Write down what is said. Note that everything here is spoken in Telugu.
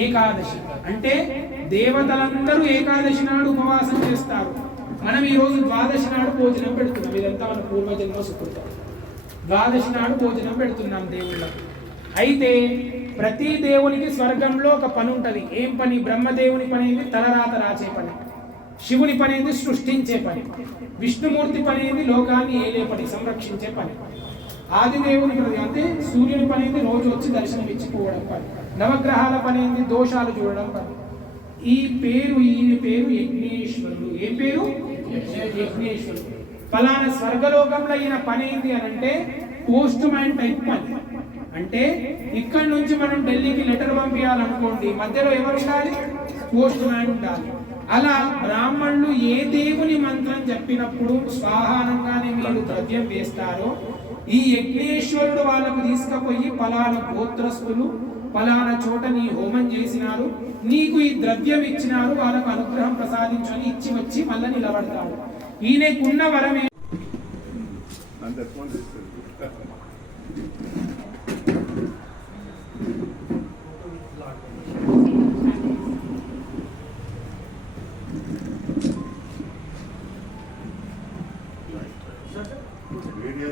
ఏకాదశి అంటే దేవతలందరూ ఏకాదశి నాడు ఉపవాసం చేస్తారు. మనం ఈరోజు ద్వాదశి నాడు భోజనం పెడుతున్నాం. ఇదంతా మన పూర్వజన్మ సుకృతం. ద్వాదశి నాడు భోజనం పెడుతున్నాం దేవుళ్ళకు. అయితే ప్రతి దేవునికి స్వర్గంలో ఒక పని ఉంటుంది. ఏం పని? బ్రహ్మదేవుని పని ఏంది? తలరాత రాసే పని. శివుని పని ఏంది? సృష్టించే పని. విష్ణుమూర్తి పని ఏంది? లోకాన్ని ఏలే పని, సంరక్షించే పని. ఆదిదేవుని పని అంటే సూర్యుని పని ఏంది? రోజు వచ్చి దర్శనం ఇచ్చిపోవడం పని. నవగ్రహాల పని ఏంది? దోషాలు చూడడం పని. ఈయన పేరు యజ్ఞేశ్వరుడు. ఏం పేరు? యజ్ఞేశ్వరుడు. ఫలానా స్వర్గలోకంలో ఈయన పని ఏంది అని అంటే పోస్ట్ మ్యాన్ టైప్ పని. అంటే ఇక్కడ నుంచి మనం ఢిల్లీకి లెటర్ పంపించాలనుకోండి, మధ్యలో ఎవరు ఉండాలి? పోస్ట్ మ్యాన్ ఉండాలి. అలా బ్రాహ్మణులు ఏ దేవుని మంత్రం చెప్పినప్పుడు స్వాహానంగానే మీరు ద్రవ్యం వేస్తారో, ఈ యజ్ఞేశ్వరుడు వాళ్ళకు తీసుకుపోయి ఫలానా గోత్రస్తులు ఫలానా చోట నీ హోమం చేసినారు, నీకు ఈ ద్రవ్యం ఇచ్చినారు, వాళ్ళకు అనుగ్రహం ప్రసాదించని ఇచ్చి వచ్చి మళ్ళీ నిలబడతాడు. ఈయనకున్న వరమే వీడియో